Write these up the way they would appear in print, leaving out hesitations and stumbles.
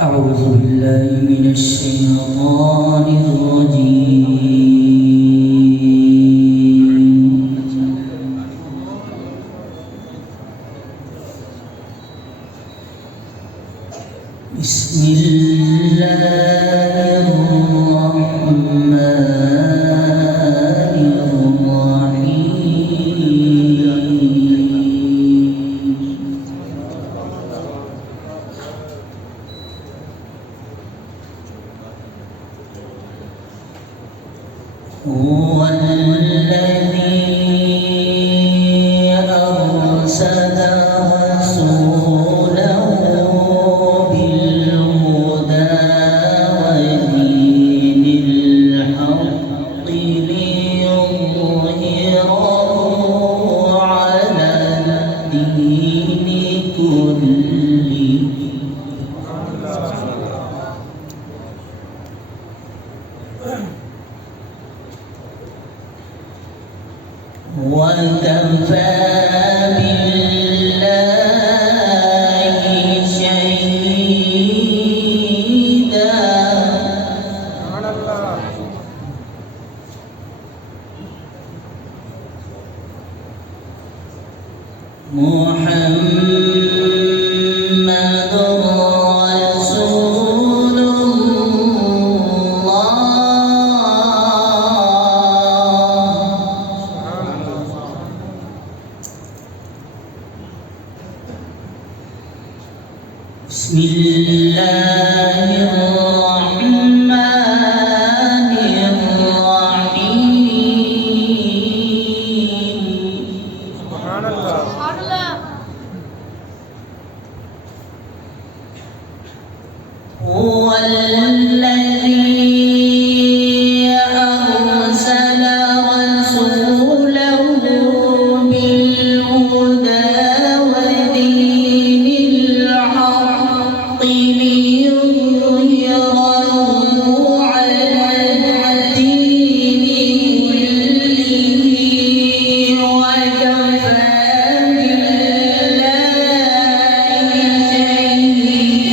أعوذ بالله من الشيطان الرجيم. بسم الله الرحمن هو الذي أرسل رسوله بالهدى ودين الحق ليظهره على الدين كله وكفى بالله شهيدا. محمد رسول الله بسم الله الرحمن الرحيم. سبحان الله. هو الذي أرسل رسوله بالهدى ودين الحق ليظهره على الدين كله وكفى بالله شهيدا.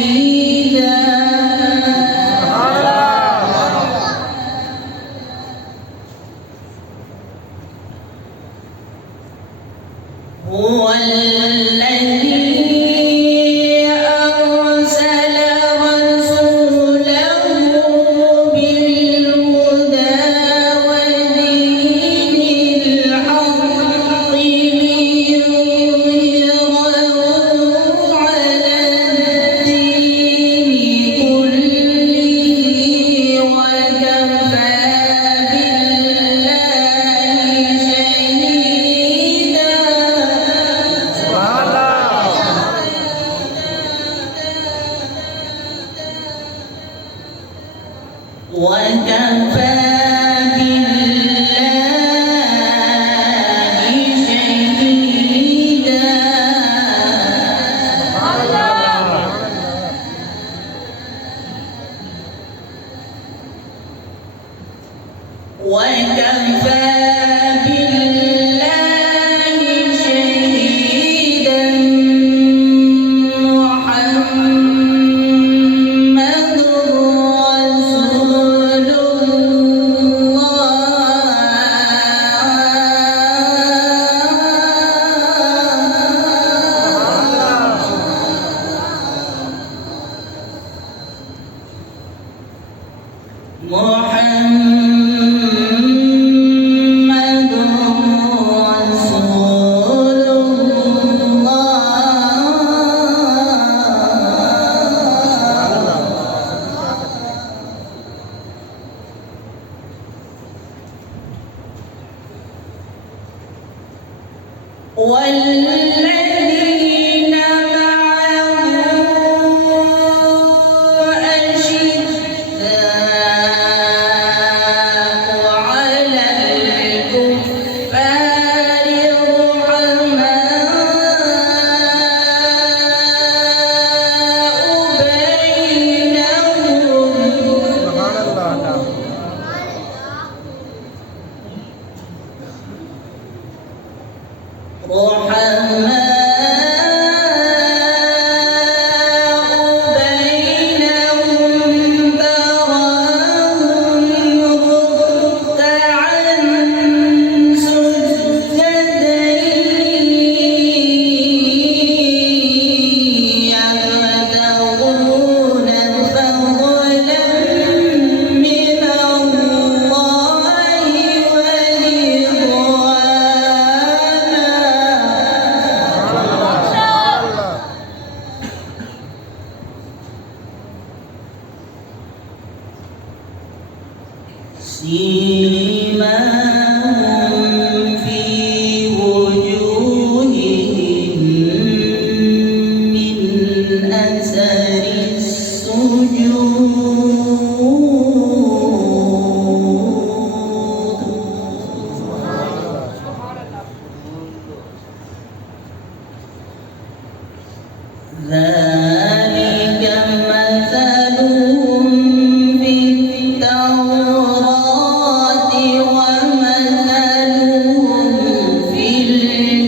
هو الذي أرسل رسوله بالهدى ودين الحق ليظهره على الدين كله وكفى بالله شهيدا. وكفى بالله شهيدا. وكفى بالله شهيدا. محمد رسول محمد رسول والذين معه أشداء سيماهم في وجوههم من أثر السجود ذلك مثلهم في التوراة ومثلهم في الإنجيل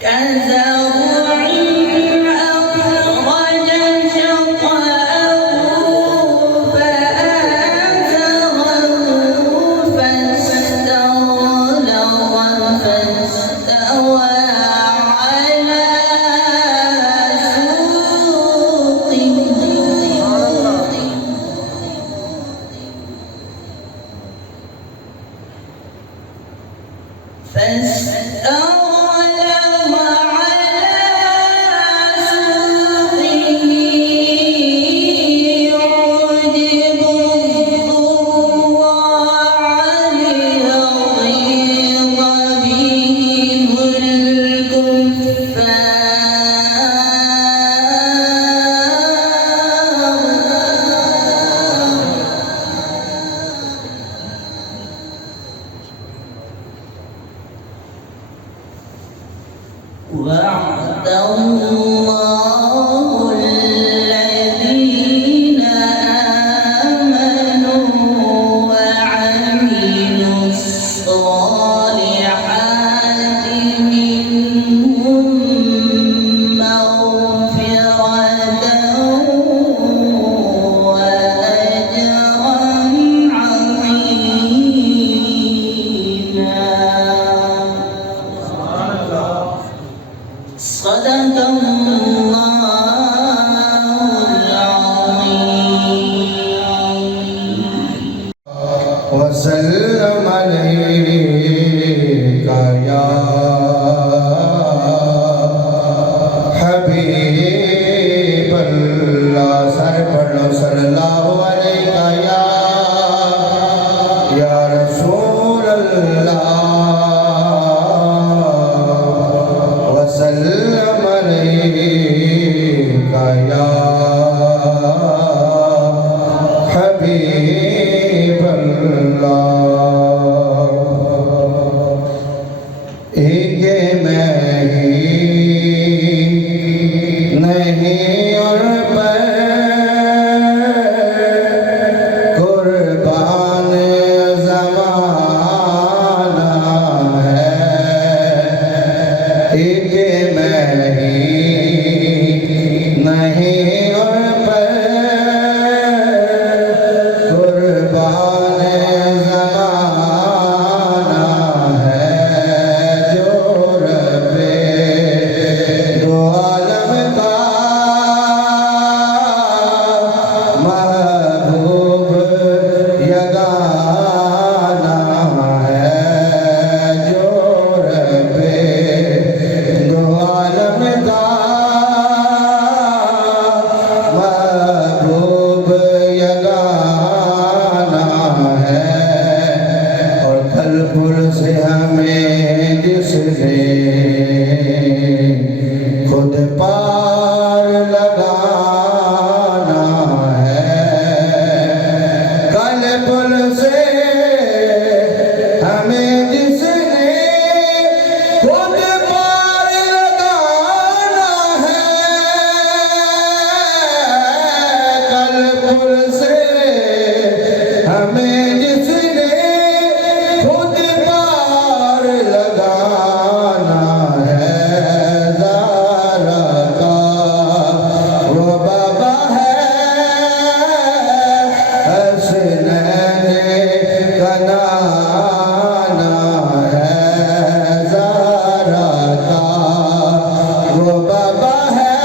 كزرع أخرج شطأه فآزره فاستغلظ فاستوى على وعد الله الذين آمنوا وعملوا الصالحات منهم مغفرة وأجرا عظيما صدق الله العظيم وسلم عليك يا حبيب اللہ سر پڑھ لو صلی اللہ علیہ یا رسول اللہ وسلم عليك يا حبيب الله ایک میں ہی نہیں اور پر قربان زمانہ ہے ایک میں ہی نہیں اور پر قربان زمانہ ہے جو رب دو عالم کا محبوب یگانہ ہے جو رب دو عالم کا محبوب یگانہ ہے اور کل پل سے ہمیں جس نے خود پار لگانا ہے کل پل سے ہمیں جس نے خود پار لگانا ہے کل پل سے ہمیں جس نے خود پار لگانا ہے زارا کا وہ بابا ہے حسنین کا نانا ہے زارا کا وہ بابا ہے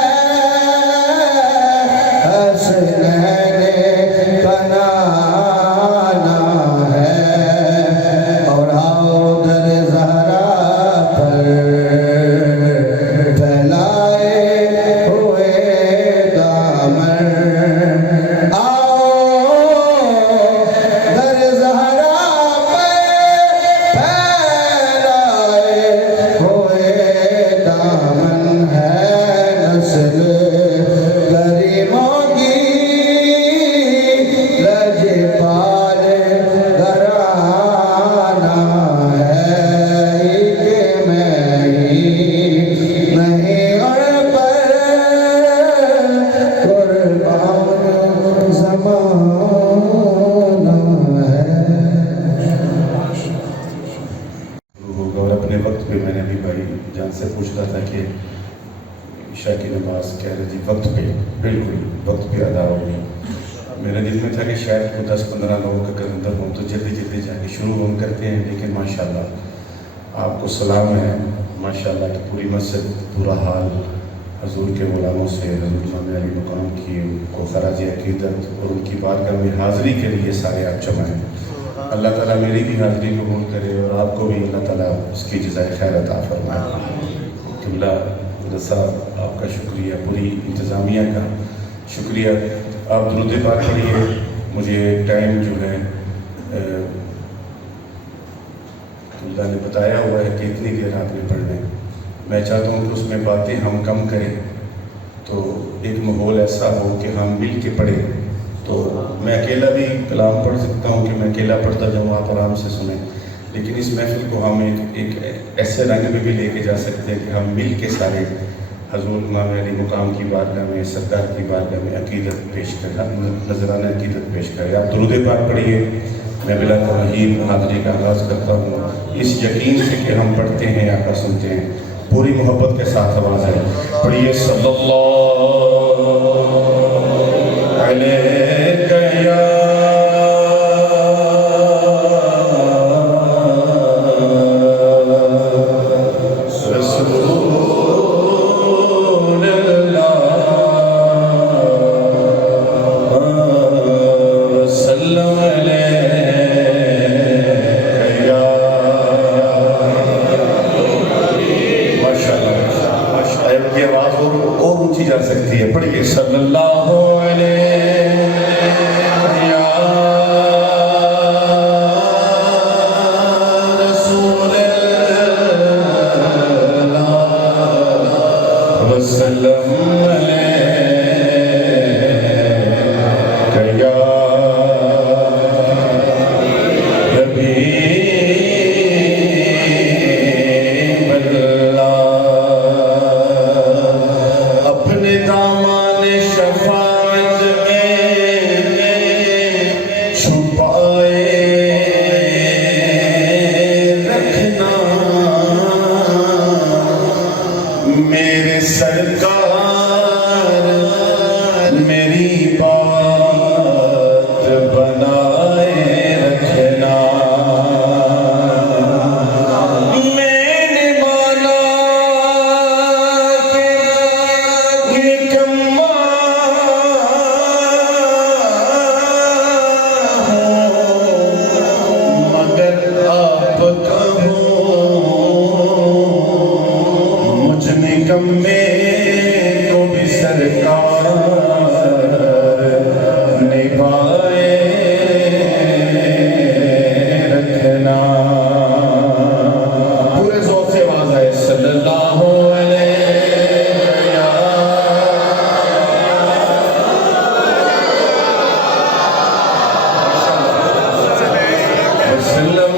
حسنین کا نانا ہے اور آؤ در کہ 10-15 لوگ اگر اندر ہوں تو جلدی جلدی جا کے شروع ہم کرتے ہیں، لیکن ماشاءاللہ آپ کو سلام ہے ماشاءاللہ کہ پوری مسجد پورا حال حضور کے غلاموں سے حضور امام علی مقام کی کو خراج عقیدت اور ان کی بارگاہ میں حاضری کے لیے سارے آپ جمع ہیں۔ اللہ تعالیٰ میری بھی حاضری قبول کرے اور آپ کو بھی اللہ تعالیٰ اس کی جزائے خیر عطا فرمائے۔ قبلہ حضرت صاحب آپ کا شکریہ، پوری انتظامیہ کا شکریہ۔ آپ درود پاک پڑھیے، مجھے ٹائم جو ہے اللہ نے بتایا ہوا ہے کہ اتنی دیر آپ نے پڑھنا ہے، میں چاہتا ہوں کہ اس میں باتیں ہم کم کریں تو ایک ماحول ایسا ہو کہ ہم مل کے پڑھیں۔ تو میں اکیلا بھی کلام پڑھ سکتا ہوں کہ میں اکیلا پڑھتا جاؤں، آپ آرام سے سنیں، لیکن اس محفل کو ہم ایک ایسے رنگ میں بھی لے کے جا سکتے ہیں کہ ہم مل کے سارے حضور امام علی مقام کی بارگاہ میں سرکار کی بارگاہ میں عقیدت پیش کریں، نذرانہ عقیدت پیش کریں۔ آپ درود پاک پڑھیے، میں بلا ترغیب حاضری کا آغاز کرتا ہوں اس یقین سے کہ ہم پڑھتے ہیں آقا سنتے ہیں، پوری محبت کے ساتھ آواز ہے، پڑھیے صلی اللہ علیہ یا جا سکتی ہے، پڑھیے صلی اللہ علیہ یا رسول اللہ وسلم علیہ یا حبیب اللہ۔ اپنے دامان شفاعت میں چھپائے رکھنا، میرے سرکار میری بات بنائے رکھنا۔ میں کو بھی سرکار نبھائے رکھنا۔ پورے زور سے آواز آئے صلی اللہ علیہ وسلم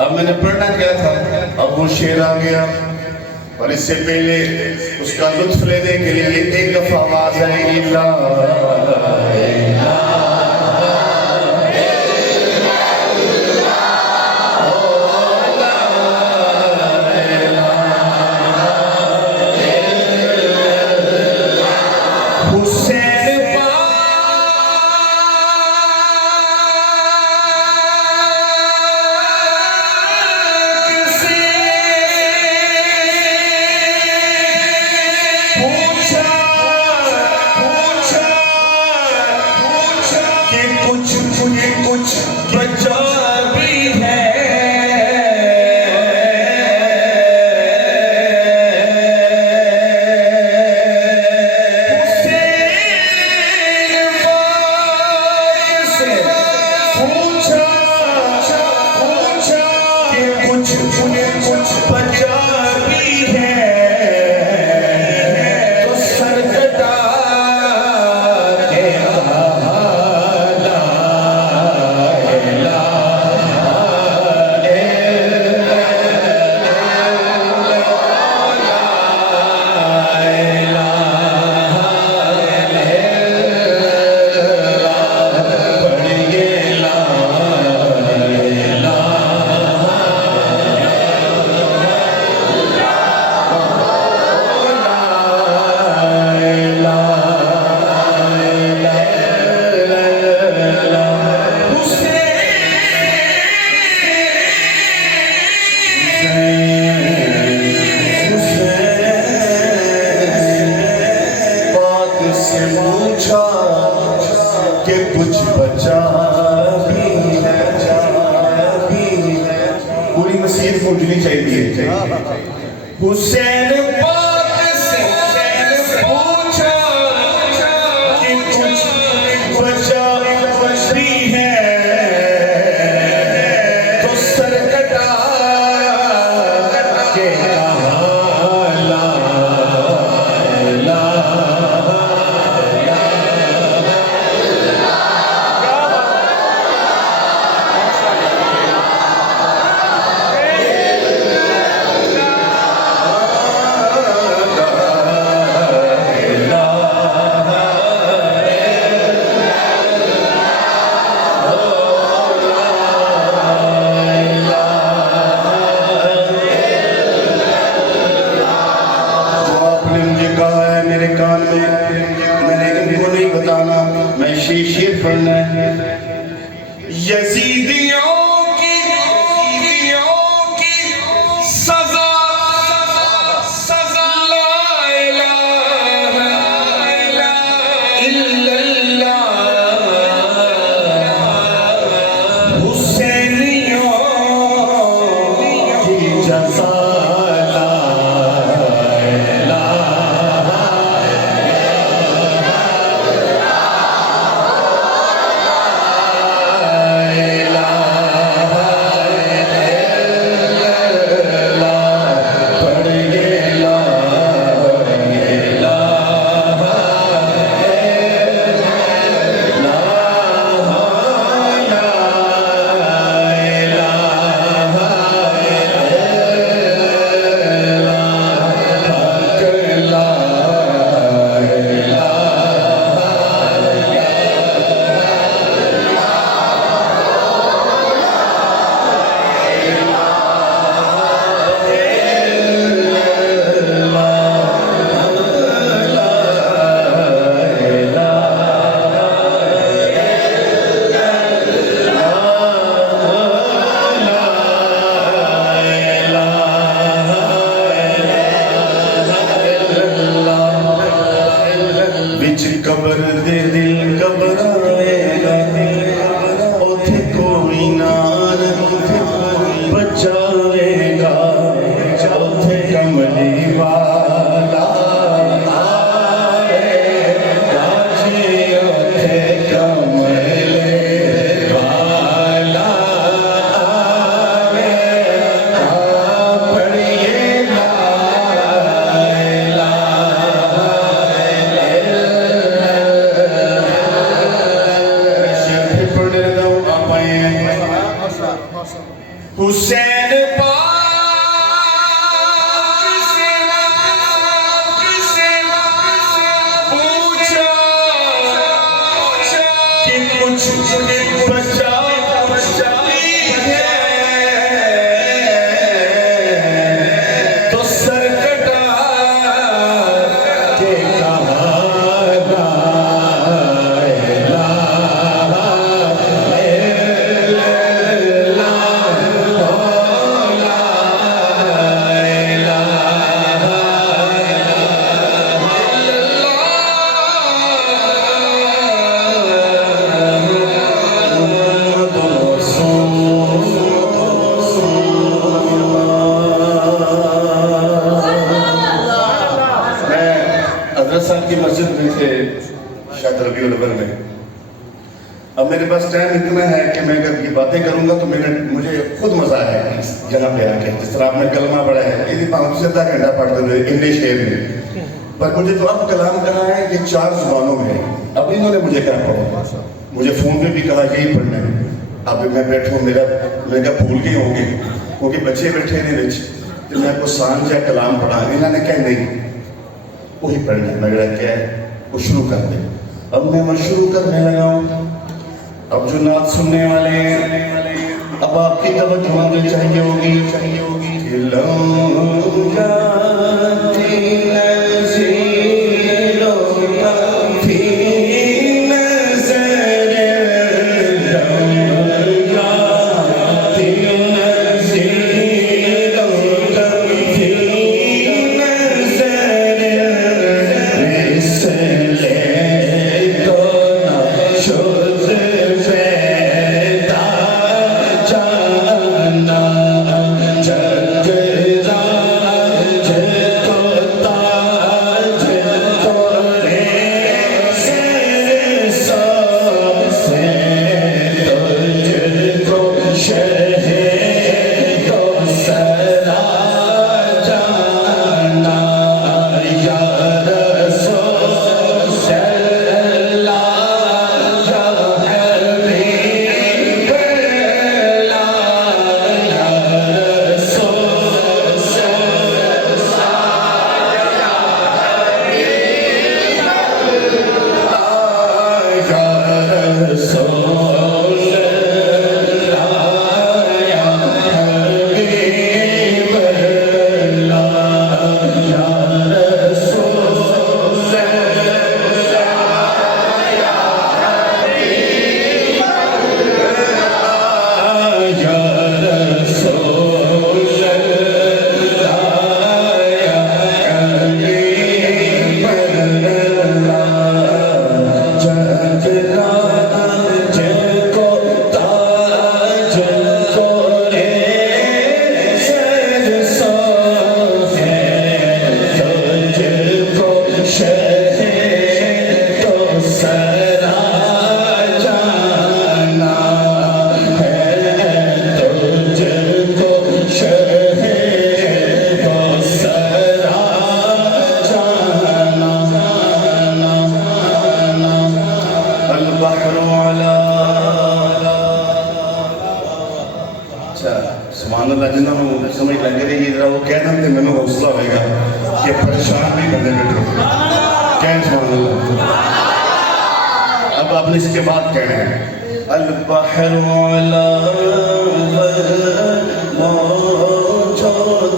اب میں نے پڑھنا کیا تھا، اب وہ شعر آ گیا، اور اس سے پہلے اس کا لطف لینے کے لیے ایک دفعہ آواز آئے گی لا پہنچنی چاہیے. حسین پاک سے پوچھا کہ کچھ بچا بچتی ہے تو سر کٹا کے کہا لا حسین پاک سے پوچھا کہ کچھ بچا تو سر کٹا کے کہا کی مسجد میں تھے شاید ربیع الاول میں. اب میرے پاس ٹائم اتنا ہے کہ میں اگر یہ باتیں کروں گا تو مجھے خود مزہ آیا ہے جہاں پہ آ کے. جس طرح آپ نے کلمہ پڑھا ہے یہ 5 سے 10 گھنٹہ پڑھتے ہوئے انگلش شعر میں, پر مجھے تو اب کلام کہا ہے کہ 4 زبانوں میں. اب انہوں نے مجھے کیا پڑھا, مجھے فون پہ بھی کہا یہی پڑھنا ہے. اب میں بیٹھوں میں کہا بھول گئے ہوں گے کیونکہ بچے بیٹھے نے بچ تو میں کو سانج یا کلام پڑھا. انہوں نے کہا نہیں وہی پڑھنا ہے. میں کیا ہے وہ شروع کر دیں. اب میں شروع کرنے لگا ہوں. اب جو نعت سننے والے ہیں اب آپ کی توجہ ہمیں چاہیے ہوگی کہ لو جاتی نظیروں فی نظر لو جاتی نظیروں فی نظر اس لے تو نہ شد سبحان اللہ. جنہوں سمجھ لگے رہی ہے وہ کہہ دیں تو میں حوصلہ ہوئے گا کہ پریشان بھی بندے بیٹھے کہیں سبحان اللہ. اب آپ نے اس کے بعد کہنا ہے البحر علا موجود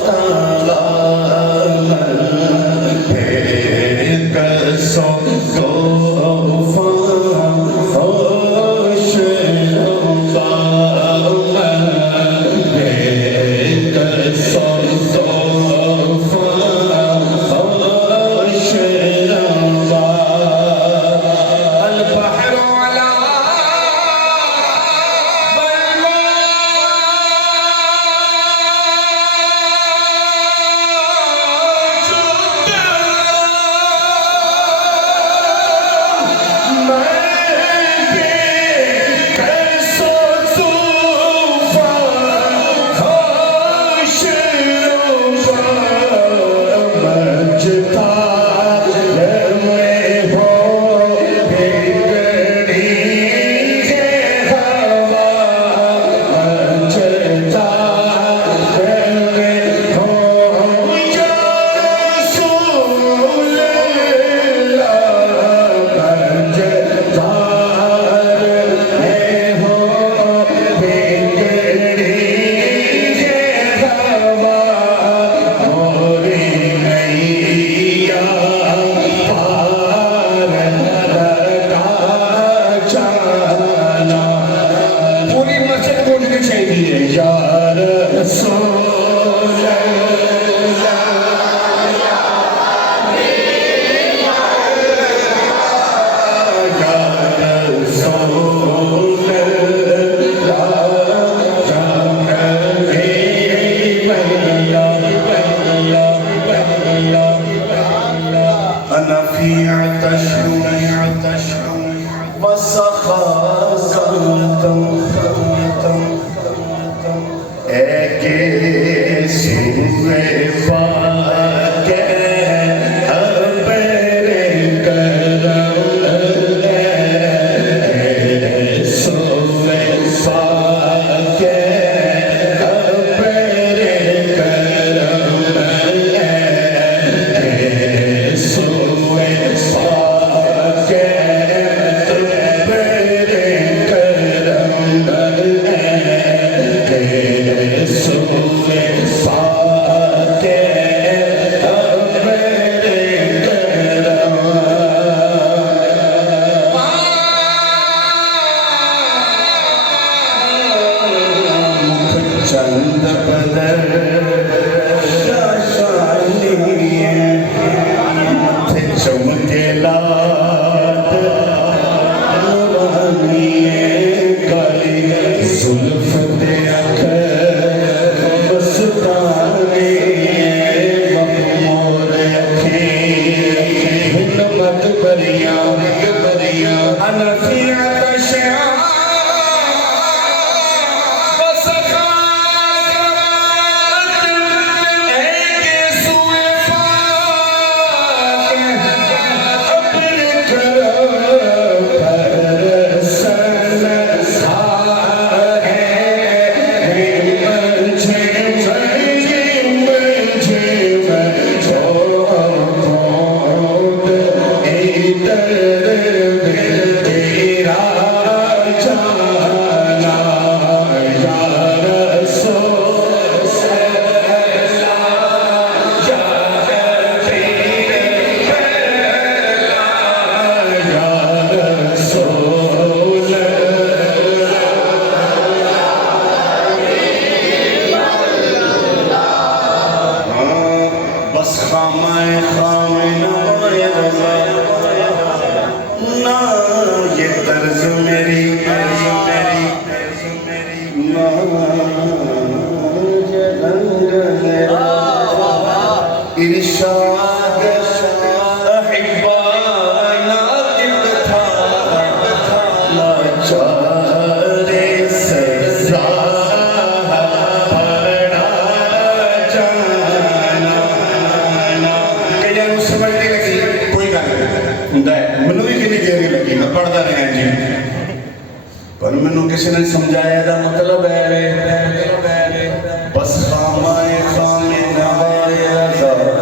پر منو کسی نے سمجھایا دا مطلب ہے بس خامائے خامی نوایا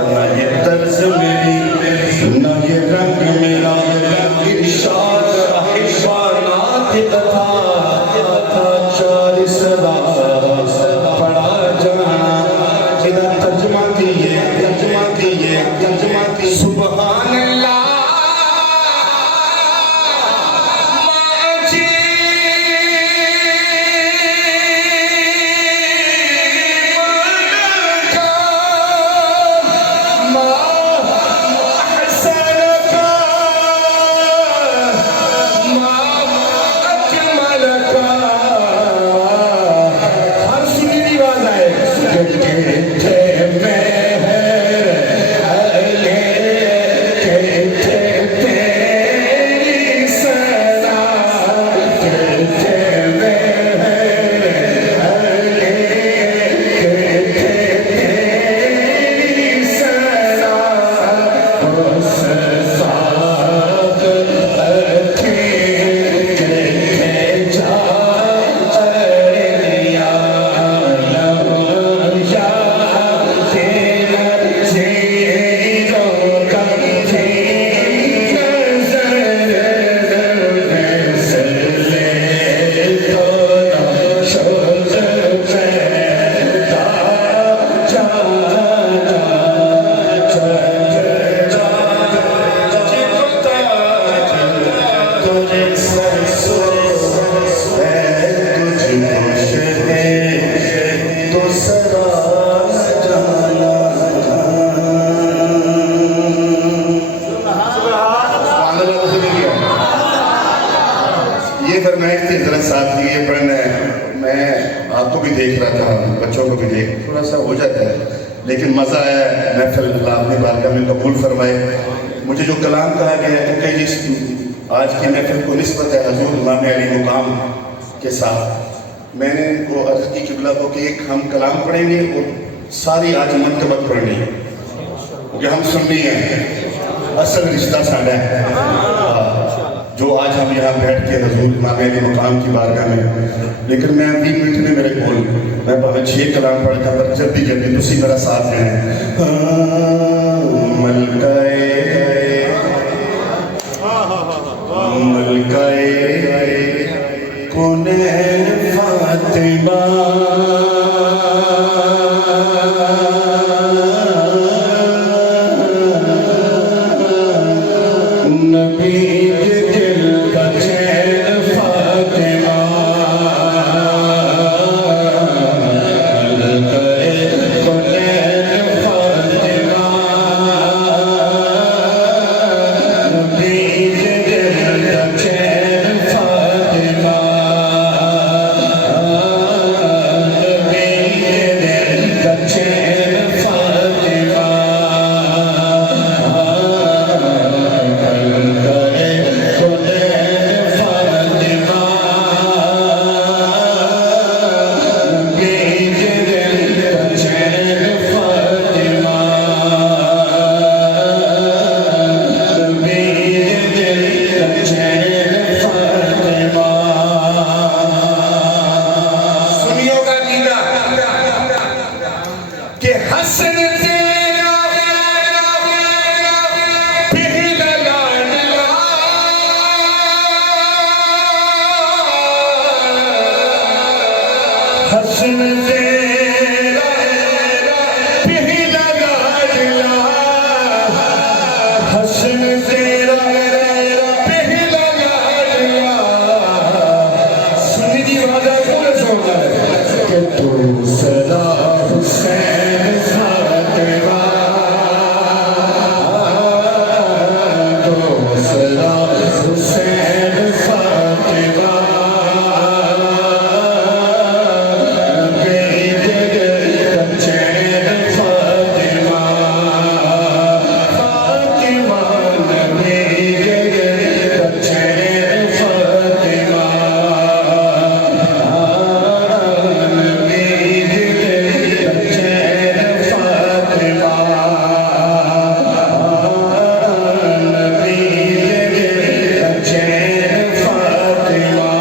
نہ یہ طرز میری نہ یہ رنگ میرا ارشاد احبانات تھا چار صدا پڑا جانا ادھا ترجمہ دیئے سبحان اللہ یہ فرمائش تھی حضرت صاحب کی یہ پڑھنا ہے. میں آپ کو بھی دیکھ رہا تھا, بچوں کو بھی دیکھ, تھوڑا سا ہو جاتا ہے لیکن مزہ آیا. محفل اللہ اپنی بارگاہ میں قبول فرمائے. مجھے جو کلام کہا گیا ہے کہ جس آج کی محفل کو نسبت ہے حضور امام علی مقام کے ساتھ, میں نے ان کو عرض کی قبلہ کو کہ ایک ہم کلام پڑھیں گے اور ساری آج منقبت پڑھنی ہے کیونکہ ہم سننی ہیں، اصل رشتہ ساڈا ہے جو آج ہم یہاں بیٹھ کے حضور امام علی مقام کی بارگاہ میں، لیکن میں 20 منٹ میں میرے کول میں بھاوے 6 کلام پڑھ کے پر جلدی جلدی تسی میرا ساتھ دیں۔ ملکائے کونین فاطمہ نبی دل کا چین فاطمہ کونین فاطمہ نبی دل کا چین فاطمہ نبی دل کا چین فاطمہ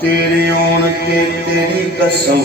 تیرے اون کے تیری قسم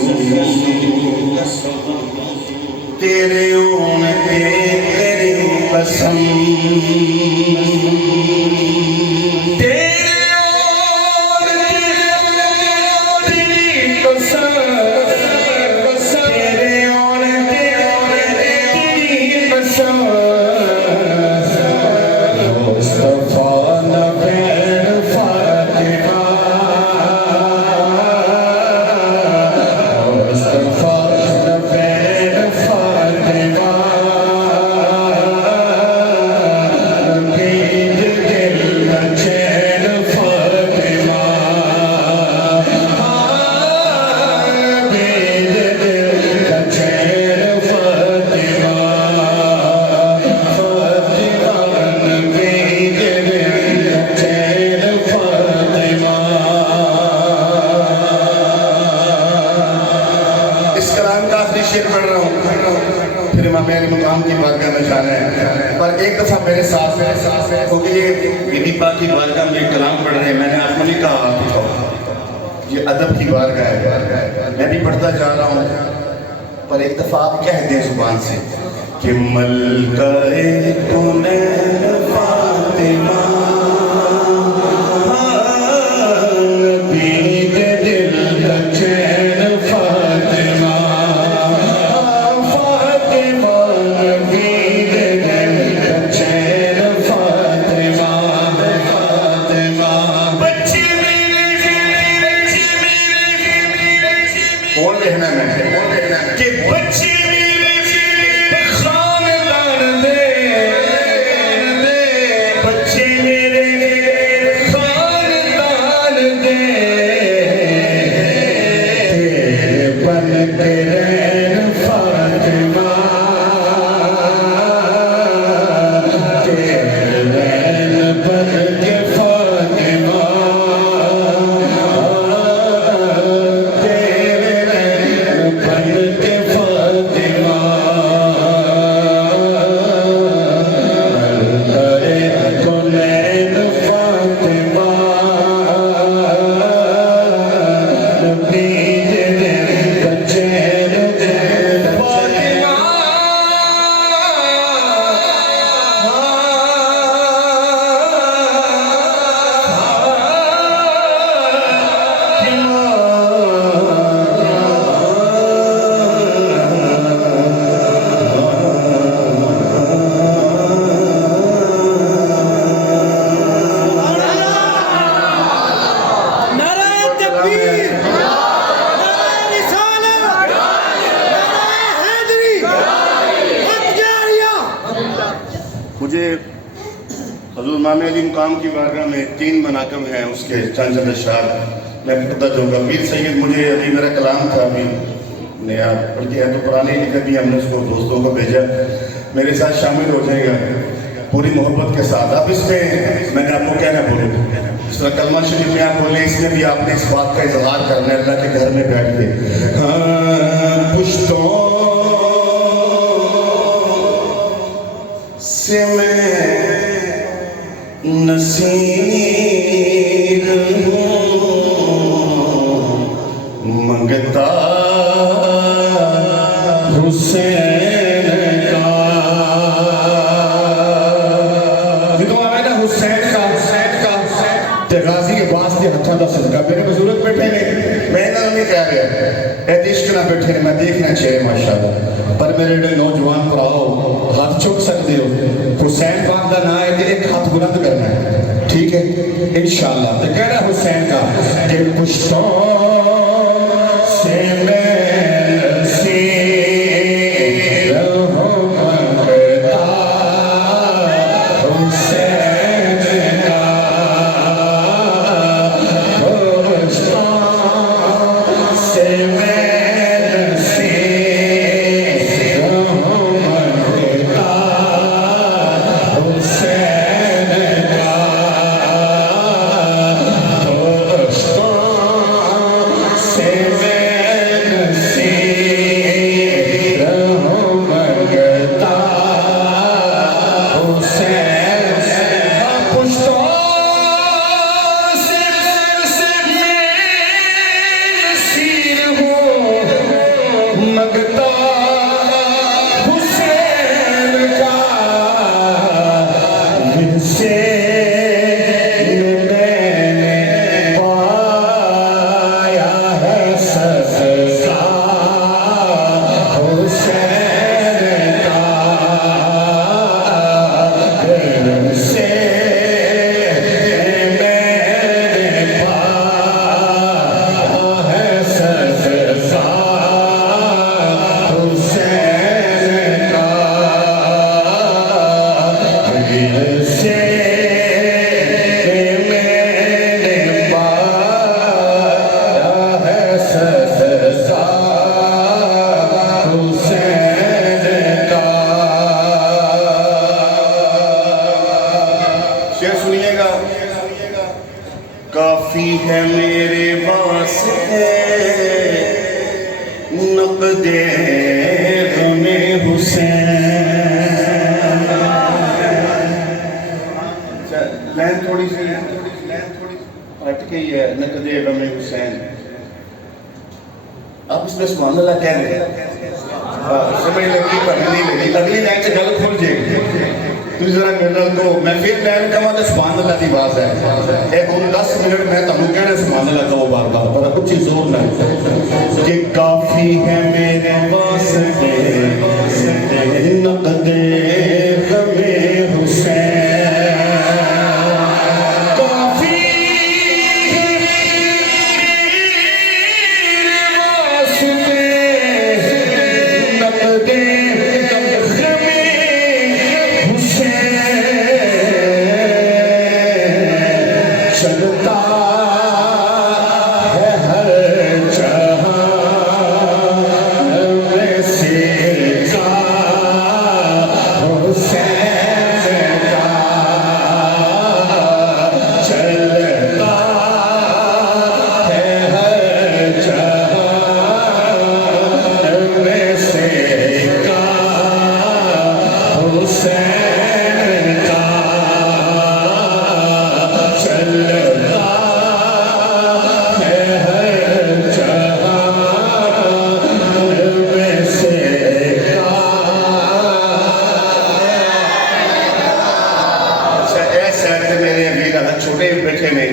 مقام کی بارگاہ میں جانا ہے، پر ایک دفعہ میرے ساتھ کیونکہ یہ بی پاک کی بارگاہ میں کلام پڑھ رہے ہیں، میں نے آپ کو نہیں کہا یہ ادب کی بارگاہ ہے، میں بھی پڑھتا جا رہا ہوں، پر ایک دفعہ آپ کہہ دیں زبان سے کہ ملکہ کونین فاطمہ امام علی مقام کی بارگاہ میں 3 مناقب ہیں، اس کے چند اشعار میں پڑھتا جاؤں گا۔ پیر سید مجھے ابھی میرا کلام تھا، ابھی نیا پڑھ کے ہے تو پرانے لکھا بھی ہم نے اس کو دوستوں کو بھیجا، میرے ساتھ شامل ہو جائے گا پوری محبت کے ساتھ۔ اب اس میں نے آپ کو کیا نہ بولوں، اس طرح کلمہ شریف میں آپ بولے، اس میں بھی آپ نے اس بات کا اظہار کرنا ہے اللہ کے گھر میں بیٹھ کے۔ پشتوں سے میں نصیر ہوں، منگتا حسین کا۔ غازی عباس کے ہتھاں دا صدقہ میرے بزرگ بیٹھے نے، میں نہ نہیں کہہ رہا اے عشق نہ بیٹھے نے، میں دیکھنا چاہیے ماشاءاللہ، پر میرے جڑے نوجوان بھراؤ ہاتھ چک سکتے ہو، حسین پاک دا نام ہے تے ایک ہاتھ بلند کرنا ہے، ٹھیک ہے انشاءاللہ۔ تے کہہ رہا حسین کا کہ پشتوں سے میں نصیر ہوں، منگتا حسین کا۔ کافی ہے میرے واسطے نقد غم حسین۔ لین تھوڑی سی ہٹ گئی ہے، نقد غم حسین۔ آپ اس میں سبحان اللہ کہہ رہے ہیں، سمجھ لگی پر نہیں لگی، اگلی لائن سے گل کھل جائے گی۔ تم ذرا میرے کو میں پھر لائن کہاں تو سبحان اللہ کی بات ہے، ایک 10 منٹ میں تمہیں کہنا سبحان اللہ کا وہ بار بار پر کچھ زور نہ کہ کافی ہے میرے واسطے نقد غم حسین، کافی ہے میرے واسطے نقد چلتا ہے ہر جہاں میں سے کا حسین کا، چلتا ہے ہر جہاں میں سے کا حسین کا، چلتا ہے ہر جہاں میں سے کا۔ اچھا ایسا ہے میرے ابھی کا چھوٹے بیٹھے نہیں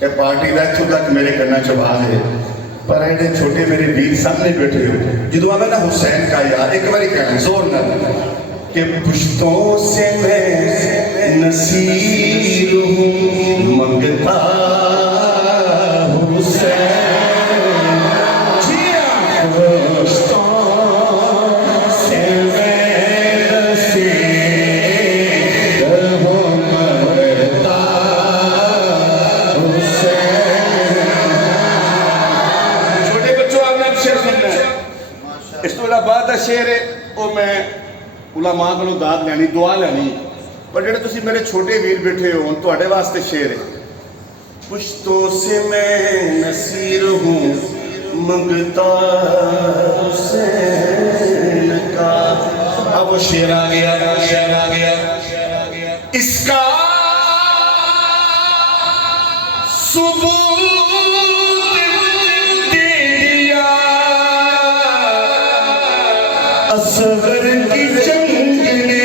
کہ پارٹی دا اتھو تک میرے کرنا چبھا دے، پر ایڈے چھوٹے میرے ویر سامنے بیٹھے ہو جدو آگا نا حسین کا یاد ایک باری کہنا زور نہ کہ پشتوں سے میں نصیر ہوں، منگتا حسین، پشتوں سے میں نصیر ہوں، ਜਿਹੜਾ ਬਾਅਦ ਦਾ ਸ਼ੇਰ ਹੈ ਉਹ ਮੈਂ ਉਲਮਾ ਕੋਲੋਂ ਦਾਤ ਲੈਣੀ, ਦੁਆ ਲੈਣੀ, ਪਰ ਜਿਹੜੇ ਤੁਸੀਂ ਮੇਰੇ ਛੋਟੇ ਵੀਰ ਬੈਠੇ ਹੋ ਤੁਹਾਡੇ ਵਾਸਤੇ ਸ਼ੇਰ ہے. پشتوں سے میں نصیر ہوں منگتا حسین کا. اب وہ شیر آ گیا، شیر آ گیا. اس کا ثبوت دے دیا اصغر کی جنگ نے.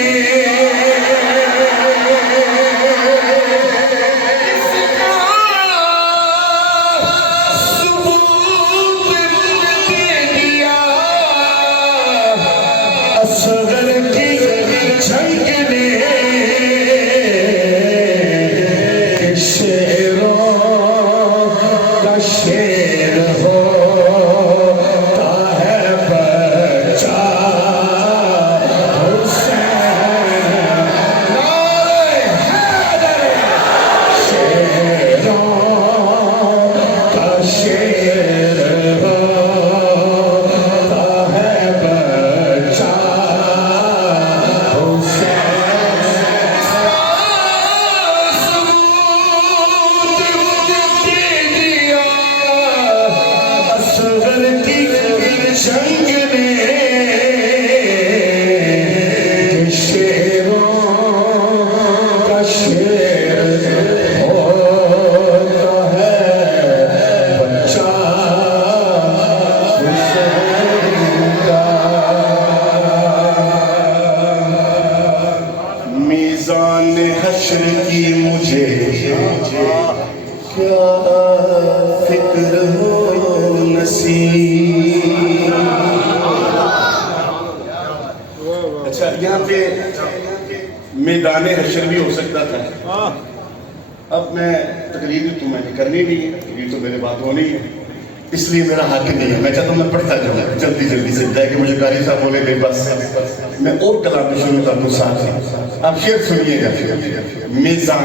اچھا یہاں پہ میدان حشر بھی ہو سکتا تھا. اب میں تقریر تو میں نے کرنی نہیں ہے، تقریر تو میرے بات ہونی ہے، اس لیے میرا حق نہیں ہے. میں چاہتا ہوں میں پڑھتا جاؤں جلدی جلدی سے، کہ مجھے قاری صاحب بولے بے بس میں اور کلام میں شروع کر دوں ساتھ ہی. اب شعر سنیے گا. میزان،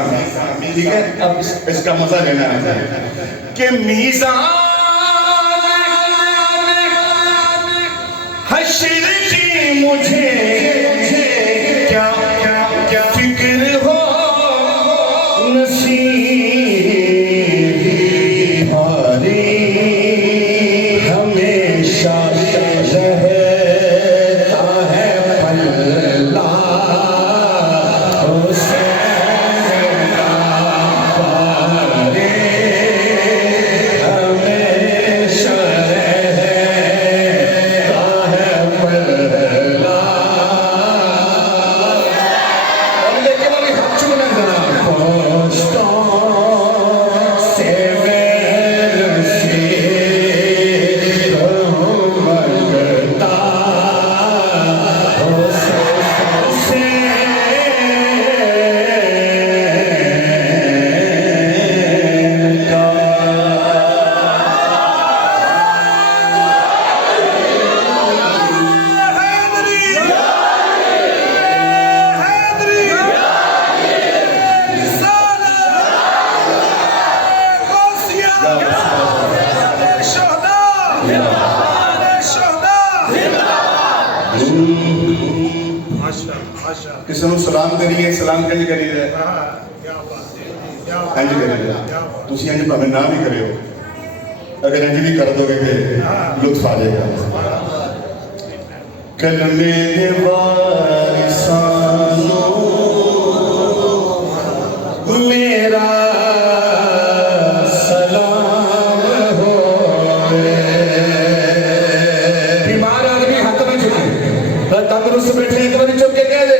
ٹھیک ہے، اب اس کا مزہ لینا ہے کہ میزان حشر کی مجھے کیا فکر ہو نصیب بھاری ہمیشہ رہتا ہے پلہ حسین کا بھاری ہمیشہ کسی نے سلام کریے، سلام کنج کریے انج کریے. تسی انج پاویں نہ بھی کرے ہو، اگر انج بھی کر دو گے کہ لطف آ جائے گا. کلمے وارثانو میرا سلام ہو. بیمار آدمی ہاتھ میں چکے، تندرست بیٹھے ایک بار چک کے کہہ دے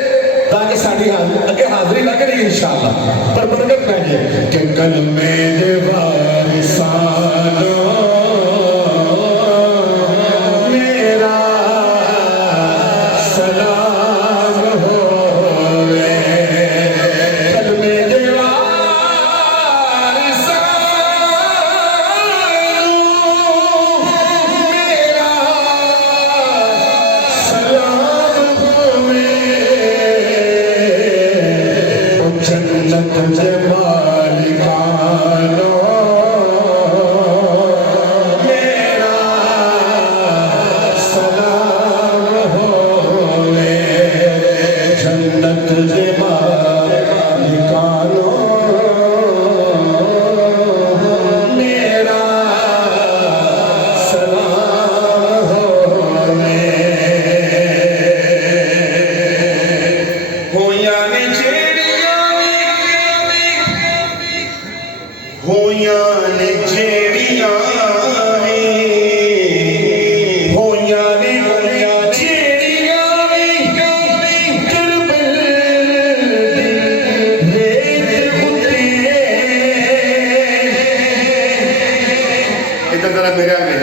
تاکہ ساڑھی اگے حاضری لگ رہی انشاءاللہ پر برکت پہنجے کہ کلمے وارثانو میرا سلام ہوئے. کلمے وارثانو میرا سلام ہوئے. جنت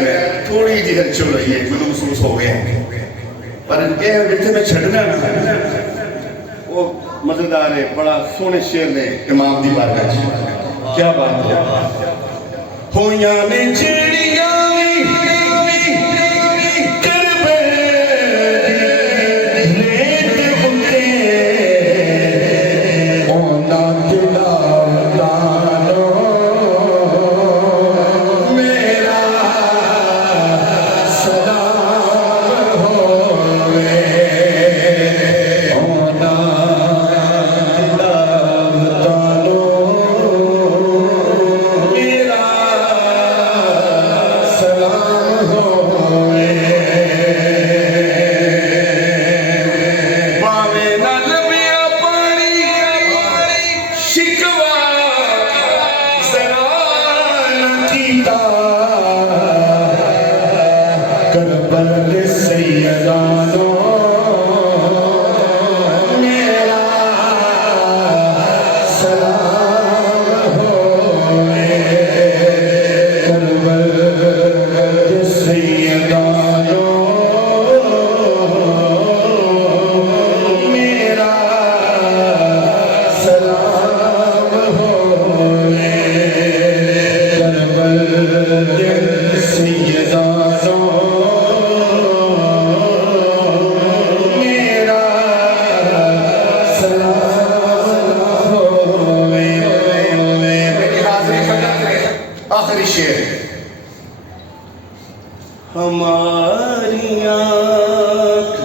میں تھوڑی جی ہلچل ہوئی ہے مجھے محسوس ہو گیا پر کہ جتنے میں چھڑنا نا وہ مزیدار ہے بڑا سونے شعر نے امام دی بارگاہ چ کیا بات ہے ہویاں نے چڑیاں آخری شعر ہماری آنکھ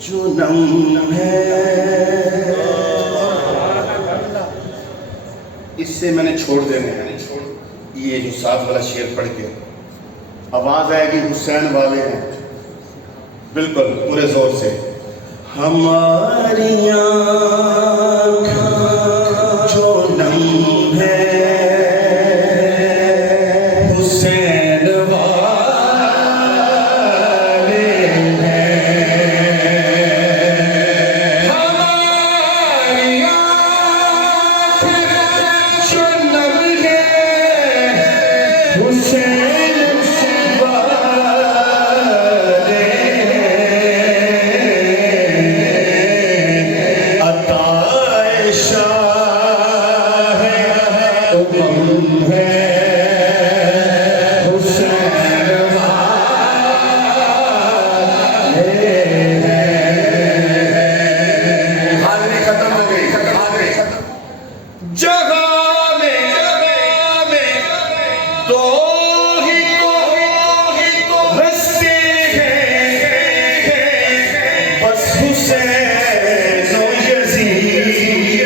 جو نم ہے اس سے میں نے چھوڑ دینا ہے یہ جو ساتھ والا شعر پڑھ کے آواز آئے گی حسین والے ہیں بالکل پورے زور سے ہماری آنکھ جو نم ہے حسین والے ہیں ہماری آنکھ جو نم ہے حسین والے عطائے شاہ ہے حسین والے حاضری ختم ہو گئی حاضری جہاں میں دو ہی تو رستے ہیں بس حسین و یزید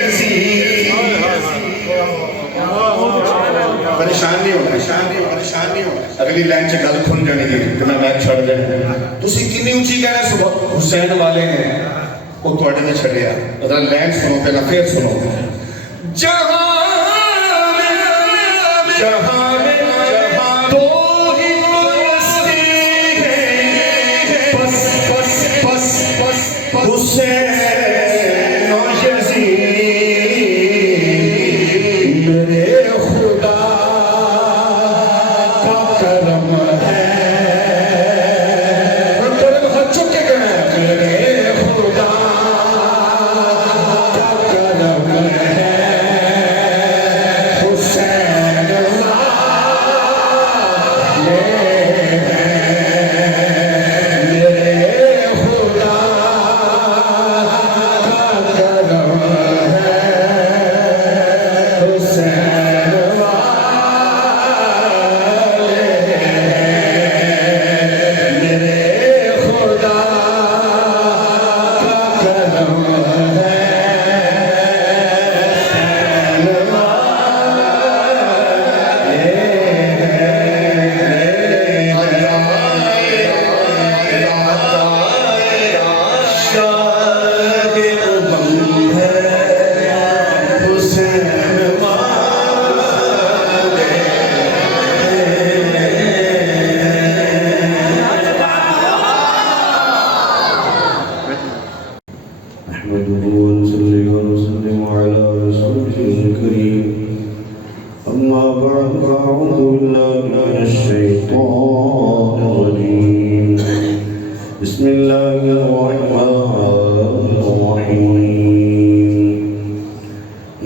پریشان نہیں ہونا اگلی لائن سے گل کھل جانی دی کہ میں میچ چھڑ دینا تسی کتنی اونچی کہہ رہے صبح حسین والے ہیں وہ تواڈے نے چھڑیا ذرا لائن سنو پہلا پھر سنو جہاں میں دو ہی رستے ہیں بس حسین و یزید میرے خدا کا کرم ہے کرم ہاتھ چک کے کہنا ہے میرے خدا کا کرم ہے حسین والے میرے خدا کا کرم ہے حسین والے بسم الله الرحمن الرحيم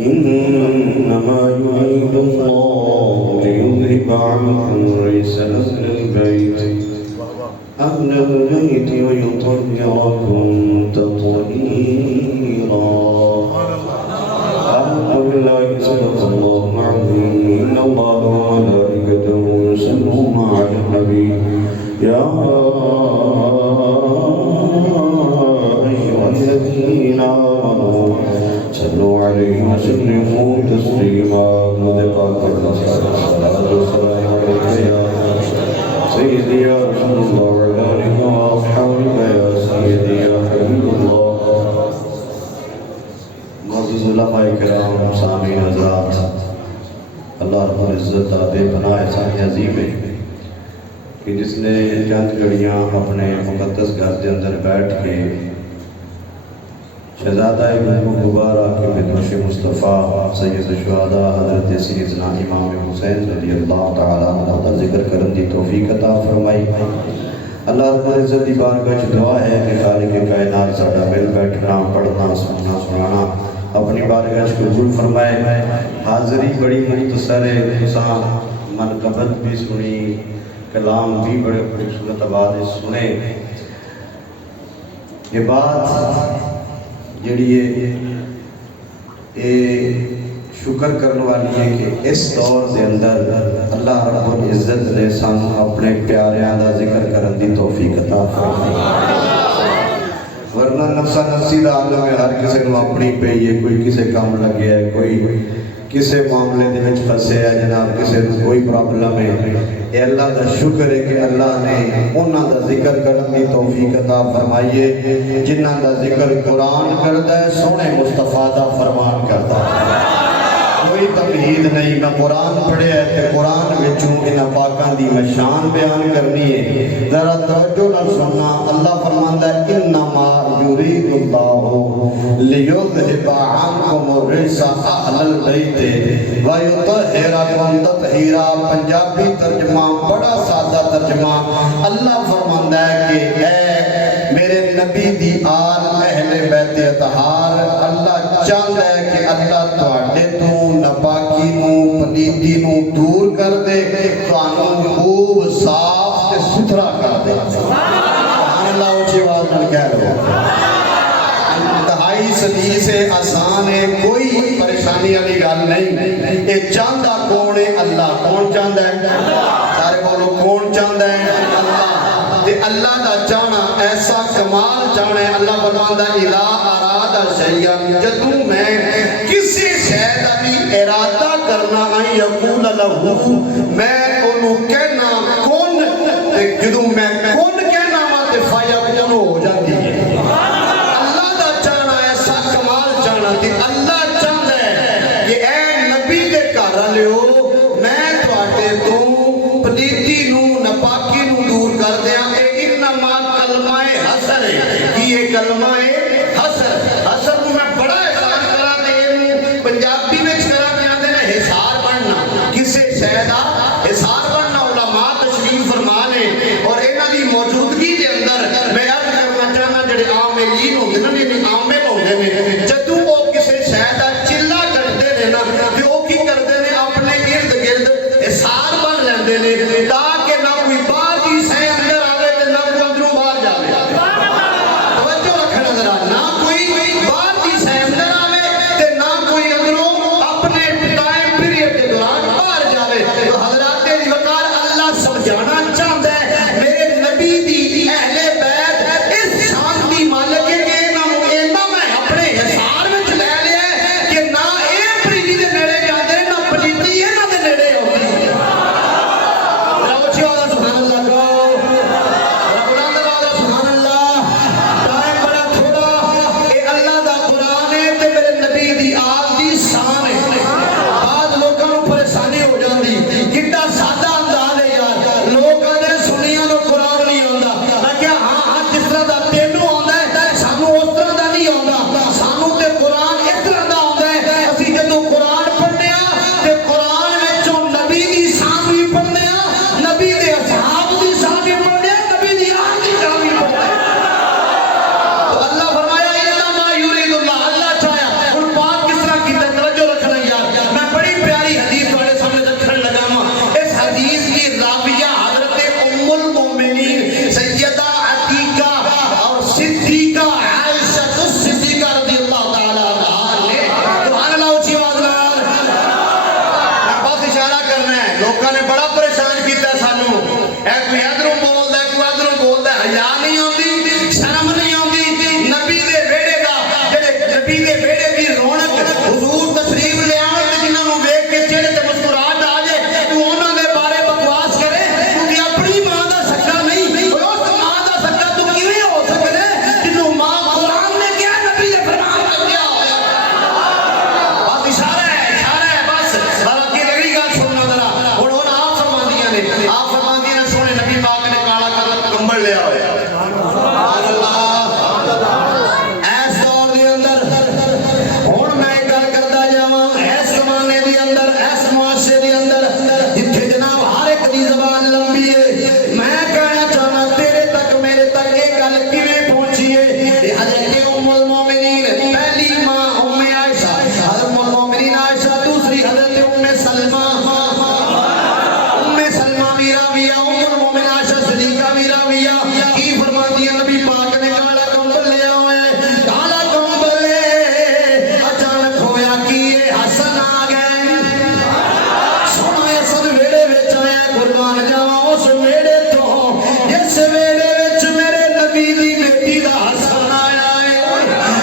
إنما يريد الله ليذهب عنكم الرجس أهل البيت ويطهركم تطهيرا. أعوذ بالله صدق الله العظيم. إن الله وملائكته يصلون على النبي يا أيها الذين آمنوا صلوا عليه وسلموا تسليما. الصلاة والسلام عليك يا سيدي يا رسول الله وعلى آلك وأصحابك يا سيدي يا حبيب الله. معزز علماء کرام، سامعین حضرات، اللہ رب العزت بے پناہ احسان عظیم ہے کہ جس نے چند گھڑیاں اپنے مقدس گھر کے اندر بیٹھ کے شہزادہ ابن مبارہ کے بدوش مصطفیٰ سید الشہداء حضرت سیدنا امام حسین رضی اللہ تعالیٰ عنہ کا ذکر کرن دی توفیق عطا فرمائی. اللہ رب العزت کی بارگاہ دعا ہے کہ خالق کائنات ساڈا مل بیٹھنا، پڑھنا، سننا، سنانا اپنی بارگاہ قبول فرمائے. حاضری بڑی مختصر ہے، منقبت بھی سنی، کلام بھی بڑے خوبصورت آواز سنے. یہ بات جڑی ہے شکر کرنے والی ہے کہ اس دور دے اندر اللہ رب العزت نے سانو اپنے پیاریاں دا ذکر کرن دی توفیق عطا فرمائی. ورنہ نفسا نفسی دا عالم ہے، ہر کسی کو اپنی پہ ہے، کوئی کسے کام لگے ہے، کوئی کسے معاملے دے وچ پھسے ہے، جناب کسے کوئی پرابلم ہے. اے اللہ دا شکر ہے کہ اللہ نے انہاں دا ذکر کرن دی توفیق عطا فرمائیے جنہاں دا ذکر قرآن کردا ہے، سونے مصطفیٰ دا فرمان کردا ہے. کوئی تمہید نہیں، میں قرآن پڑھے ہے کہ قرآن وچوں انہاں پاکاں دی میں شان بیان کرنی ہے. ذرا توجہ نال سننا. اللہ فرماندا ہے انما یرید اللہ لیذھب عنکم الرجس اہل البیت ویطہرکم تطہیرا. پنجابی ترجمہ بڑا سادہ ترجمہ. اللہ فرماندا ہے کہ اے میرے نبی دی آل اہل بیت اطہار، اللہ چاہتا ہے کہ اللہ تواڈے تو نپاکی نو پلیتی نو دور کر دے، تانوں خوب صاف تے ستھرا کر دے. سبحان اللہ. اونچی آواز نال کہہ لو. انتہائی سلیس ہے، آسان ہے، کوئی پریشانی والی گل نہیں. اے چاہتا کون ہے؟ اللہ. کون چاہتا ہے؟ سارے بولو کون چاہتا ہے؟ اللہ. تے اللہ دا چاہنا ایسا کمال چاہنا ہے. اللہ فرماندا اذا اراد شیئا، جدوں میں کسی شے دا بھی ارادہ کرنا ہے، یقول لہ، میں انہوں کہنا کون، جدوں میں کون کہنا وا تے فیکون ہو جاتی ہے. اللہ دا چاہنا ایسا کمال چاہنا تے اللہ چاہتا ہے کہ اے نبی دے گھر والےو، میں تواڈے تو پلیتی نو نپاکی نو دور کر دیاں. انما کلمہ حسر ہے. کی یہ کلمہ حسر؟ حسر کو میں بڑا احسان کرا تے پنجابی وچ کرا تے آندے نے حصار بننا. کسے شے دا حصار بننا. علماء تشریف فرما نے اور انہاں دی موجودگی دے اندر میں عرض کرنا چاہنا جڑے عاملین ہوندے نے، یعنی عامل ہوندے نے، جدوں او کسے شے دا چلا کڈدے نے نا تے او کی کردے نے اپنے ارد گرد حصار بن لیندے نے تاکہ نہ کوئی باہر دی شے اندر آوے تے نہ کوئی اندروں باہر جاوے. توجہ رکھنا ذرا. نہ کوئی باہر دی شے اندر آوے تے نہ کوئی اندروں اپنے ٹائم پیریڈ کے دوران باہر جاوے. تو حضرات دی وقار اللہ سمجھانا چاہتا ہے میرے نبی دی اہل بیت اس شان دی مالک ہے کہ انہاں میں اپنے حصار وچ لے لیا ہے کہ نہ اے پریتی دے نیڑے جاندے نہ پلیتی انہاں دے نیڑے آندی. کوئی ادھروں بولدا کوئی ادھروں بولدا حیا نہیں آتی شرم نہیں آتی نبی دے ویڑے دا جڑے نبی دے ویڑے دی رونق حضور تشریف لے آون تے جنہاں نوں ویکھ کے چہرے تے مسکراہٹ آ جائے تو انہاں دے بارے بکواس کرے کہ اپنی ماں دا سکا نہیں اس ماں دا سکا تو کیویں ہو سکدا جنوں ماں قرآن نے کیا نبی دے فرمان میں کیا ہویا بس اشارہ ہے بس باقی اگلی گل سننا ذرا ہن آپ فرماندیاں نے آپ فرماندیاں نے سونے نبی پاک نے کالا کلر کمبل لیا ہویا سبحان اللہ ایس دور دے اندر ہن میں گل کردا جاواں ایس زمانے دے اندر ایس معاشرے دے اندر جتھے جناب ہر ایک دی زبان لمبی ہے میں کہنا چاہنا تیرے تک میرے تک یہ گل کیویں پہنچی ہے کہ حضرت ام المومنین پہلی ماں ام عائشہ حضرت ام المومنین عائشہ دوسری حضرت ام سلمہ میراویہ ام المومن عائشہ صدیقہ میراویہ کی فرماتی ہے نبی پاک نے کالا کمبل لیا ہوا ہے کالا کمبل اچانک ہویا کہ یہ حسن آ گئے سونا حسن ویڑے وچ آیا قربان جاواں اس ویڑے تو جس ویڑے وچ میرے نبی دی بیٹی دا حسن آیا ہے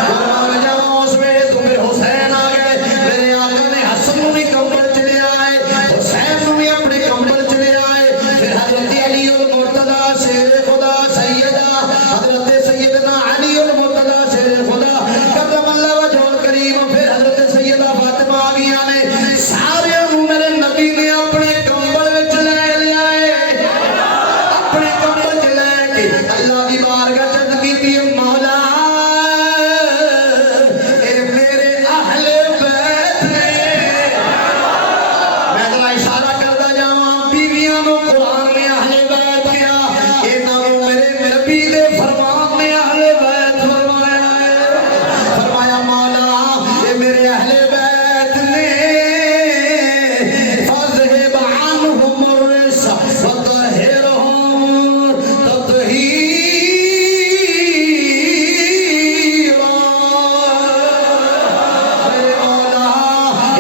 قربان جاواں اس ویڑے تو میرے حسین آ گئے میرے آقا نے حسن نوں بھی کمبل چ لیا ہے حسین نوں بھی اپنے کمبل چ لیا ہے پھر حضرت علی المرتضی شیر خدا سیدہ حضرت سیدنا علی المرتضی شیر خدا کرم اللہ وجہ الکریم پھر حضرت سیدہ فاطمہ آ گیا نے سارے میرے نبی نے اپنے کمبل وچ لے لیا ہے اپنے کمبل وچ لے کے اللہ دی بارگاہ چ کیتی مولا اے میرے اہل بیت نے میں ذرا اشارہ کردا جاواں بیویاں نوں قرآن نے اہل بیت کیا انہاں نوں میرے نبی دے فرمان نے اہل بیت فرمایا ہے فرمایا مولا اے میرے اہل بیت نے فذهب عنهم الرجس وطهرهم تطهيرا میرے مولا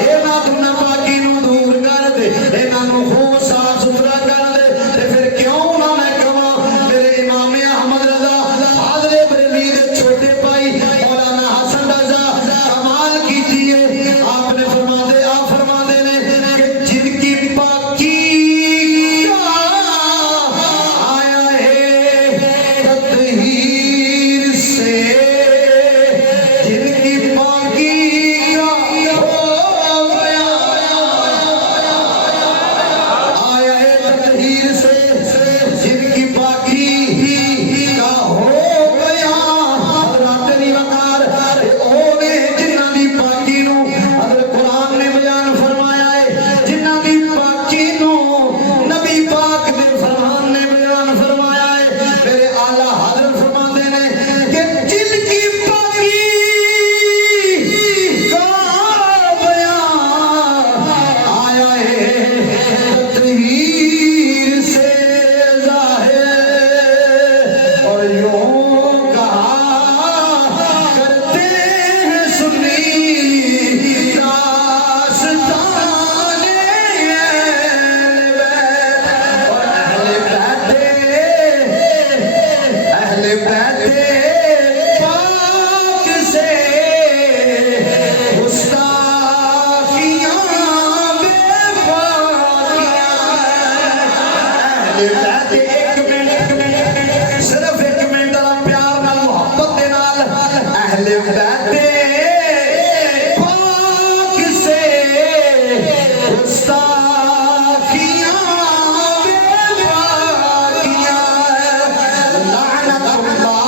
انہاں تو ناپاکی نوں دور کر دے انہاں نوں خوب صاف ستھرا کر دے تے پھر کیوں نہ میں کہاں میرے امام احمد رضا حاضر بریلوی دے چھوٹے بھائی مولانا حسن رضا کمال کیجئے آپ نے فرما دے نے کہ جن کی پاکی کا آیا ہے تطہیر سے جن کی پاکی کا ہو گیا آیا ہے تطہیر سے جن کی پاکی کا ہو گیا حضرات دی وقار او نے جنہاں دی پاکی نو حضرت قرآن نے بیان فرمایا ہے جنہاں دی پاکی نو نبی پاک دے فرمان نے بیان فرمایا ہے میرے اعلیٰ حضرت فرماتے ہیں کہ جن کی پاکی کا بیان آیا ہے تطہیر سے ظاہر اور یوں کہا کرتے ہیں سنی داستان اہل بیت پاک سے گستاخیاں بے باکیاں اہل بیت ایک منٹ صرف ایک منٹ ذرا پیار نال محبت دے نال اہل بیت پاک سے گستاخیاں بے باکیاں لعنت اللہ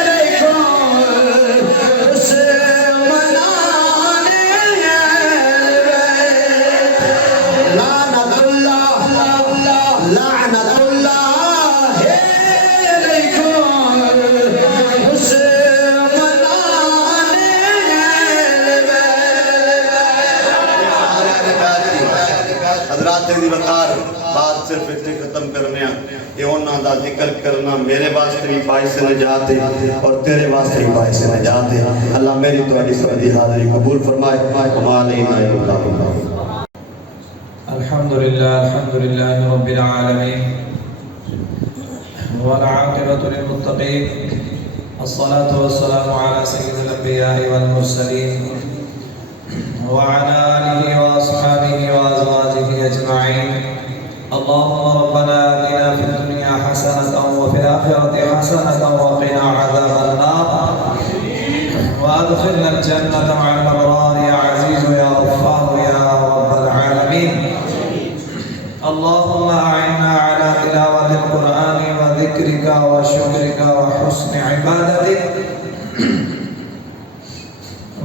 علیکم اس منانے لعنت اللہ علیکم اس منانے حضرات دی وقار بات صرف اتنے ختم کرنے ہیں یہ انہاں دا ذکر کرنا میرے واسطے بھی باعث نجات ہے اور تیرے واسطے بھی باعث نجات ہے اللہ میری تو سب دی حاضری قبول فرمائے ہمارے الحمد لله رب العالمين والعاقبة للمتقين الصلاة والسلام على سيد الأنبياء والمرسلين وعلى آله وأصحابه وأزواجه أجمعين. اللهم ربنا آتنا في الدنيا حسنة وفي الآخرة حسنة وقنا عذاب النار وأدخلنا الجنة مع الأبرار يا عزيز يا غفار يا رب العالمين. اللهم أعنا على تلاوة القرآن وذكرك وشكرك وحسن عبادتك.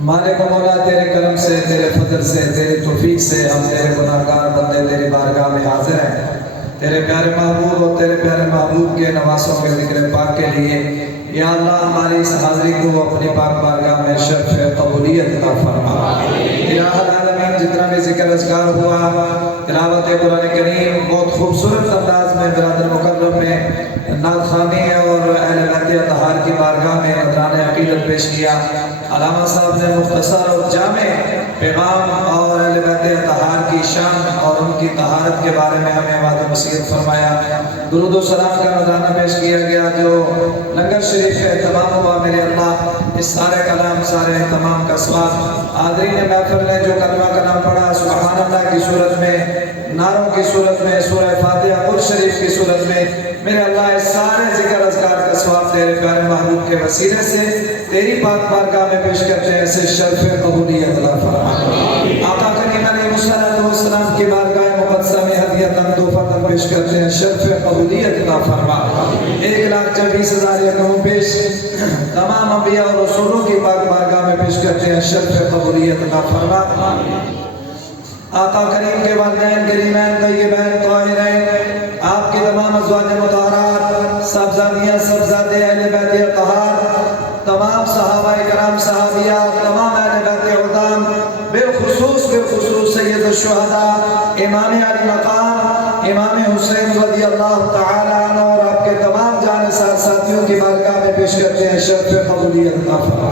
مالک مولا تیرے کرم سے، تیرے فضل سے، تیری توفیق سے ہم تیرے گناہگار بندے تیری بارگاہ میں حاضر ہیں. تیرے پیارے محبوب اور تیرے پیارے محبوب کے نواسوں کے ذکر پاک کے لیے یا اللہ ہماری اس حاضری کو اپنی پاک بارگاہ میں شرف قبولیت عطا فرما. الہ العالمین جتنا بھی ذکر اذکار ہوا، تلاوت قرآن کریم بہت خوبصورت انداز میں برادر مکرم میں نعت خوانی اور اہل بیت اطہار کی بارگاہ میں نذران عقیدت پیش کیا. علامہ صاحب نے مختصر اور جامع پیغام اور اہل بیت اطہار کی شان اور ان کی طہارت کے بارے میں ہمیں وعدہ نصیحت فرمایا. درود و سلام کا نذرانہ پیش کیا گیا جو لنگر شریف کا اہتمام ہوا. میرے اللہ اس سارے کلام سارے اہتمام کا ثواب حاضرین محفل نے جو کلمہ کلام پڑھا سبحان اللہ کی صورت میں، نعروں کی صورت میں، سورہ فاتحہ قرآن شریف کی صورت میں، میرے اللہ اس سارے ذکر اذکار کا ثواب تیرے پیارے محبوب کے وسیلے سے تیری پاک بارگاہ میں پیش کرتے ہیں. اسے شرف قبولیت عطا فرما. آقا کریم علیہ السلام کی بارگاہ مقدسہ میں ہدیۃً تحفۃً پیش کرتے ہیں. شرف قبولیت عطا فرما. 1,20,000 یکم پیش تمام انبیاء اور رسولوں کی پاک بارگاہ میں پیش کرتے ہیں. شرف قبولیت عطا فرما. آقا کریم کے والدین کریمین طیبین طاہرین، آپ کی تمام ازواج مطہرات، صاحبزادیاں صاحبزادے اہل بیت اطہار، تمام صحابہ کرام صحابیات، تمام اہل بیت عظام، بالخصوص سید الشہداء امام علی مقام امام حسین رضی اللہ تعالی عنہ اور آپ کے تمام جانثار ساتھیوں کی بارگاہ میں پیش کرتے ہیں. شرف قبولیت عطا فرما.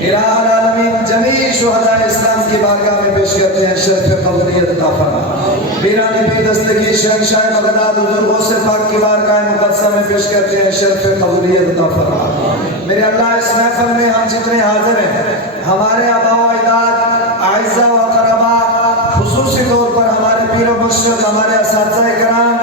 الہ العالمین جمیع شہداء اسلام کی بارگاہ میں پیش کرتے ہیں. شرف قبولیت عطا فرما. پیرانی پیر دستگیر شہنشاہ بغداد حضور غوث پاک کی بارگاہ مقدسہ میں پیش کرتے ہیں. شرف قبولیت عطا فرما. میرے اللہ اس محفل میں ہم جتنے حاضر ہیں، ہمارے آباء و اجداد، اعزاء و اقرباء، خصوصی طور پر ہمارے پیر و مرشد، ہمارے اساتذہ کرام،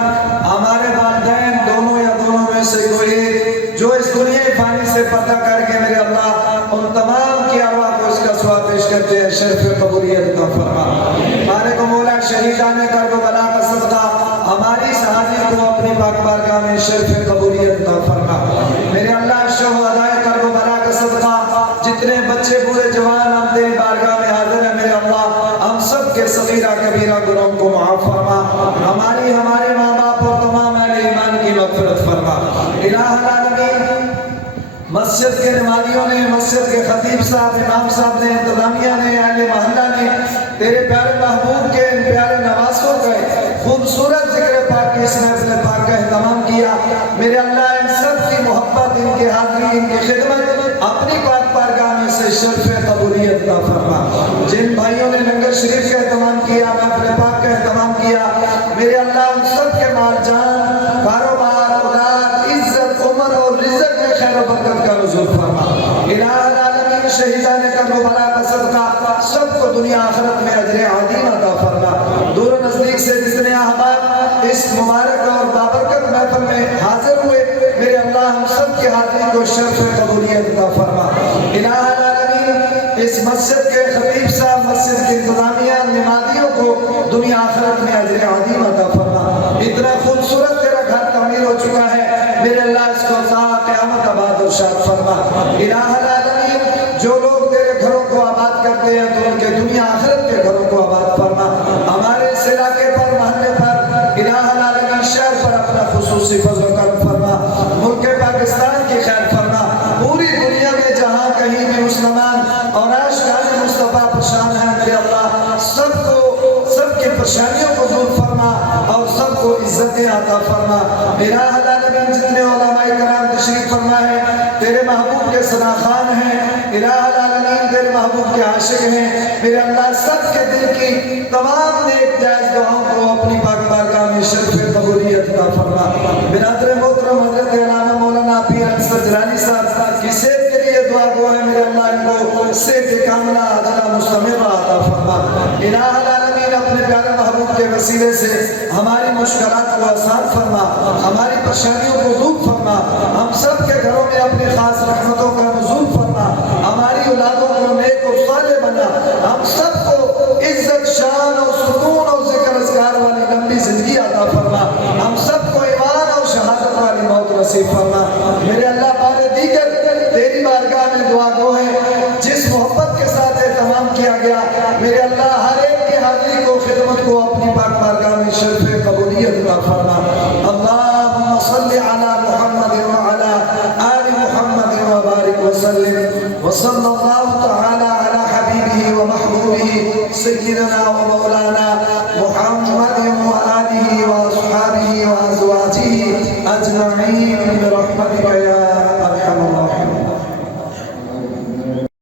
ہمارے والدین دونوں یا دونوں میں سے کوئی جو اس دنیا فانی سے پردہ کر کے میرے اللہ ان تمام کی ارواح کو اس کا ثواب پیش کرتے ہیں. شرف قبولیت عطا فرما. مالک مولا شہیدان کربلا کا صدقہ ہماری شہادت کو اپنی پاک بارگاہ میں شرف قبولیت عطا فرما. میرے اللہ شہداء کربلا کا صدقہ جتنے بچے بوڑھے جوان ہم تیری بارگاہ میں حاضر ہیں، میرے اللہ ہم سب کے صغیرہ کبیرہ گناہوں کو معاف فرما. ہمارے ماں باپ اور تمام اہل ایمان کی مغفرت فرما. الہ العالمین مسجد کے نمازیوں نے، مسجد کے خطیب صاحب، امام صاحب نے، انتظامیہ نے، اہل محلہ نے تیرے پیارے محبوب کے ان پیارے نواسوں کا خوبصورت ذکر پاک کی اس محفل پاک کا اہتمام کیا. میرے اللہ ان سب کی محبت، ان کی حاضری، ان کی خدمت اپنی پاک بارگاہ میں سے شرف قبولیت عطا فرما. جن بھائیوں نے لنگر شریف کا اہتمام کیا، محفل پاک کا اہتمام کیا، میرے اللہ ان سب کے مال جان، کاروبار، اولاد، عزت، عمر اور رزق میں خیر و برکت کا نزول فرما. الہ العالمین شہیدان کربلا کا صدقہ سب کو دنیا آخرت میں اجر عظیم عطا فرما. دور و نزدیک سے جتنے احباب اس مبارک اور بابرکت محفل میں حاضر ہوئے، میرے اللہ ہم سب کی حاضری کو شرف قبولیت عطا فرما. الہ العالمین اس مسجد کے خطیب صاحب، مسجد کے انتظامیہ، نمازیوں کو دنیا آخرت میں اجر عظیم عطا فرما. اتنا خوبصورت تیرا گھر تعمیر ہو چکا ہے، میرے اللہ اس کو تا قیامت آباد و شاد فرما. الہ العالمین جو لوگ تیرے گھروں کو آباد کرتے ہیں تو ان کے دنیا آخرت کے گھروں کو آباد فرما. ہمارے اس علاقے پر، محلے پر، الہ العالمین شہر پر اپنا خصوصی فضل و کرم فرما. ملک پاکستان کی خیر فرما. پوری دنیا میں جہاں کہیں بھی مسلمان اور عاشقان مصطفیٰ پریشان ہیں، میرے اللہ سب کی پریشانیوں کو دور فرما اور سب کو عزتیں عطا فرما. الہ العالمین جتنے علماء کرام تشریف فرما ہے تیرے محبوب کے ثناخان ہیں، الہ العالمین تیرے محبوب محبوب کے عاشق ہیں میرے اللہ سب کے دل کی تمام نیک جائز دعاؤں کو اپنی پاک بارگاہ میں شرف قبولیت عطا فرما برادر محترم حضرت علامہ مولانا پیر انصر جیلانی صاحب کی صحت کے لیے دعا گو ہے میرے اللہ ان کو صحت کاملہ عاجلہ مستمرہ عطا فرما الہ العالمین اپنے پیارے محبوب کے وسیلے سے ہماری مشکلات کو آسان فرما ہماری پریشانیوں کو دور فرما ہم سب کے گھروں میں اپنی خاص رحمتوں کا نزول فرما ہماری اولادوں کو نیک و صالح بنا ہم سب کو عزت شان اور سکون اور ذکر اذکار والی لمبی زندگی عطا فرما ہم سب کو ایمان اور شہادت والی موت نصیب فرما میرے اللہ بار دیگر تیری بارگاہ میں دعا گو ہے جس محبت کے ساتھ اہتمام کیا گیا میرے اللہ ہر ایک کی حاضری کو خدمت کو اپنی پاک بارگاہ میں شرف قبولیت عطا فرما اللہم صلی علی محمد وعلی آل محمد وبارک وسلم وصلی اللہ تعالی علی حبیبہ ومحبوبہ سیدنا و مولانا